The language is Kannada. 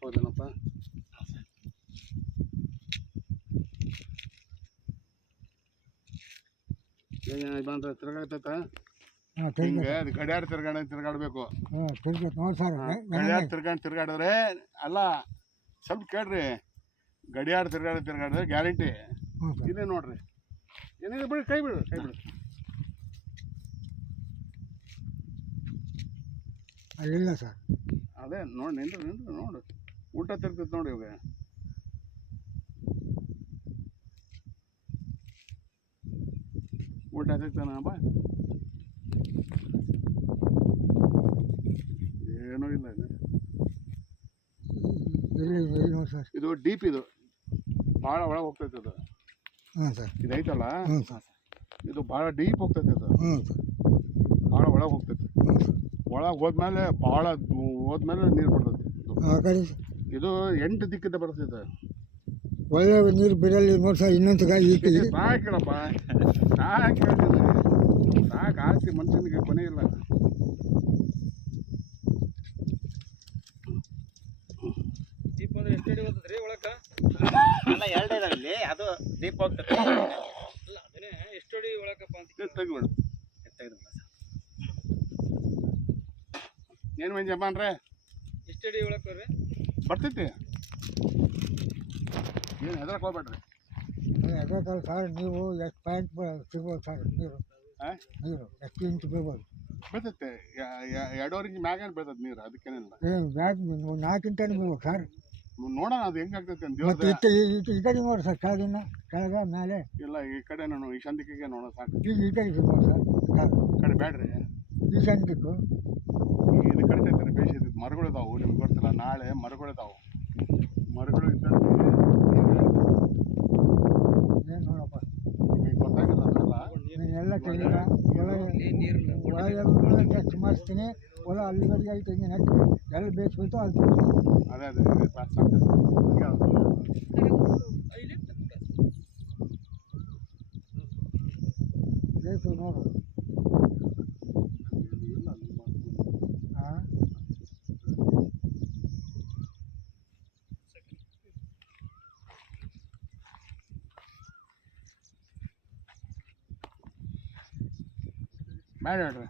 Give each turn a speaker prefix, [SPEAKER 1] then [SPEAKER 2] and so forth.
[SPEAKER 1] ಹೌದೇನಪ್ಪ? ಏನು ಬಂದ್ರೆ ತಿರ್ಗಾಡ್ತೈತ? ಹಿಂಗೆ ಅದು ಗಡಿಯಾರ ತಿರ್ಗಾಡ ತಿರ್ಗಾಡ್ಬೇಕು. ಗಡಿಯಾರ ತಿರ್ಗಾಡ್ ತಿರ್ಗಾಡಿದ್ರೆ ಅಲ್ಲ ಸ್ವಲ್ಪ ಕೇಳ್ರಿ. ಗಡಿಯಾರ ತಿರ್ಗಾಡ ತಿರ್ಗಾಡಿದ್ರೆ ಗ್ಯಾರಂಟಿ.
[SPEAKER 2] ಇದೆ ಸರ್.
[SPEAKER 1] ನೋಡ್ರಿ. ಏನಿದೆ ಬಿಡಿ ಕೈ ಬಿಡು ಕೈ ಬಿಡು.
[SPEAKER 2] ಇಲ್ಲ ಸರ್.
[SPEAKER 1] ಅದೇ ನೋಡಿ ನಿಂದ್ರು ನಿಂದ್ರು ನೋಡು. ಊಟ ತಿರ್ತೈತೆ ನೋಡಿ ಇವಾಗ. ಊಟ ತಿರ್ತಾನ ಬಾ ಏನೂ ಇಲ್ಲ ಇದು.
[SPEAKER 2] ಇಲ್ಲಿ ಇಲ್ಲಿ ಸರ್.
[SPEAKER 1] ಇದು ಡೀಪ್ ಇದು. ಭಾಳ ಒಳಗೆ ಹೋಗ್ತೈತೆ ಅದು.
[SPEAKER 2] ಹ್ಞೂ ಸರ್.
[SPEAKER 1] ಇದೈತಲ್ಲ
[SPEAKER 2] ಹ್ಞೂ ಸರ್.
[SPEAKER 1] ಇದು ಭಾಳ ಡೀಪ್ ಹೋಗ್ತೈತೆ ಅದು.
[SPEAKER 2] ಹ್ಞೂ ಸರ್.
[SPEAKER 1] ಭಾಳ ಒಳಗೆ ಹೋಗ್ತೈತೆ.
[SPEAKER 2] ಹ್ಞೂ ಸರ್.
[SPEAKER 1] ಒಳಗೆ ಹೋದ್ಮೇಲೆ ಭಾಳ ಹೋದ್ಮೇಲೆ ನೀರು ಬರ್ತೈತೆ ಇದು.
[SPEAKER 2] ಆ ಕಡೆ
[SPEAKER 1] ಇದು ಎಂಟು ದಿಕ್ಕಿಂದ ಬರ್ತೈತೆ
[SPEAKER 2] ಒಳ್ಳೆ ನೀರು ಬಿಡಲ್ಲಿ ನೋಡಿ ಸರ್ ಇನ್ನೊಂದು ಸಲ ಈ ಕಡೆ.
[SPEAKER 1] ಸಾಕಿಡಪ್ಪ ಸಾಕು ಸಾಕು ಆಸ್ತಿ ಮನುಷ್ಯನಿಗೆ ಕೊನೆ ಇಲ್ಲ
[SPEAKER 3] ದೀಪ ಅಂದ್ರೆ ಎಷ್ಟು ಅಡಿ ಹೋಗ್ತದೆ ರೀ ಒಳಕ
[SPEAKER 4] ಅಲ್ಲ ಎರಡು ಅದು ದೀಪ ಹೋಗ್ತದೆ
[SPEAKER 3] ಅಲ್ಲ ಅದನ್ನೇ ಎಷ್ಟು ಅಡಿ ಒಳಕಪ್ಪ ಅಂತ
[SPEAKER 1] ತೆಗಿಬಿಡು
[SPEAKER 4] ತೆಗೆದ್ರಲ್ಲ
[SPEAKER 1] ಏನು ಮಂಜಪ್ಪ ಅಂದ್ರೆ?
[SPEAKER 3] ಎಷ್ಟು ಅಡಿ ಒಳಕ್ಕೆ ರೀ
[SPEAKER 1] ಬರ್ತೈತಿ ಏನು ಹೆದರಕ್ಕೆ ಹೋಗ್ಬೇಡ್ರಿ.
[SPEAKER 2] ಯಾಕಂದ್ರೆ ಸರ್ ನೀವು ಎಷ್ಟು ಪಾಯಿಂಟ್ ಸಿಗ್ಬೋದು ಸರ್ ನೀರು? ನೀರು ಎಷ್ಟು ಇಂಚ್ ಬೀಳ್ಬೋದು.
[SPEAKER 1] ಬೀಳ್ತೈತೆ. ಎರಡೂವರೆ ಇಂಚ್ ಮ್ಯಾಗೇನು ಬೀಳ್ತದೆ ನೀರು ಅದಕ್ಕೇನಿಲ್ಲ.
[SPEAKER 2] ಏನು ಬ್ಯಾಗ್ ನಾಲ್ಕು ಇಂಚನೇ ಬೀಳ್ಬೇಕು ಸರ್.
[SPEAKER 1] ನೋಡೋಣ ಅದು ಹೆಂಗಾಗ್ತೈತೆ ಅಂತ
[SPEAKER 2] ಮತ್ತು ಇತ್ತ ಈ ಕಡೆ ನೋಡಿ ಸರ್ ಕೆಳಗಿನ ಕೆಳಗ ಮೇಲೆ.
[SPEAKER 1] ಇಲ್ಲ ಈ ಕಡೆ ನಾನು ಸಂದಿಕಿಗೆ ನೋಡೋ ಸಾಕು.
[SPEAKER 2] ಈಗ ಈ ಕಡೆ ನೋಡಿ ಸರ್ ಕೆಳಗೆ.
[SPEAKER 1] ಈ ಕಡೆ ಬ್ಯಾಡ್ರಿ.
[SPEAKER 2] ಈಶಾನ್ಯಕ್ಕೂ.
[SPEAKER 1] ಇದು ಕರೆಕ್ಟ್ ಐತೆ ಬೇಸಿದ ಮರಗಳಿದಾವು ನಿಮ್ಗೆ ಗೊತ್ತಿಲ್ಲ ನಾಳೆ ಮರಗಳಿದಾವು ಮರಗಳು
[SPEAKER 2] ಏನು ನೋಡಪ್ಪ.
[SPEAKER 1] ನಿಮಗೆ ಗೊತ್ತಾಗಿಲ್ಲ ಅದೆಲ್ಲ.
[SPEAKER 2] ನೀನೆಲ್ಲ
[SPEAKER 3] ನೀರಿಲ್ಲ
[SPEAKER 2] ಹೊಲ ಟೆಸ್ಟ್ ಮಾಡಿಸ್ತೀನಿ ಹೊಲ ಅಲ್ಲಿವರೆಗೆ ಐತೆ ಹಿಂಗೆ ನೆಟ್ಟು ಎಲ್ಲಿ ಬೇಯಿಸ್ಬಿಟ್ಟು ಅಲ್ಲಿ
[SPEAKER 1] ಅದೇ ಅದೇ ಅದೇ ಪಾಸ್ ಆಗ್ತದೆ ಹಂಗೆ ಅದು.
[SPEAKER 2] ಬೇಯಿಸು ನೋಡು
[SPEAKER 1] ಇಲ್ಲ, ಅಲ್ಲಿ ಮಾಡ್ಬೋದು.
[SPEAKER 2] ಹಾಂ
[SPEAKER 1] ಬೇಡ ಹೇಳ್ರಿ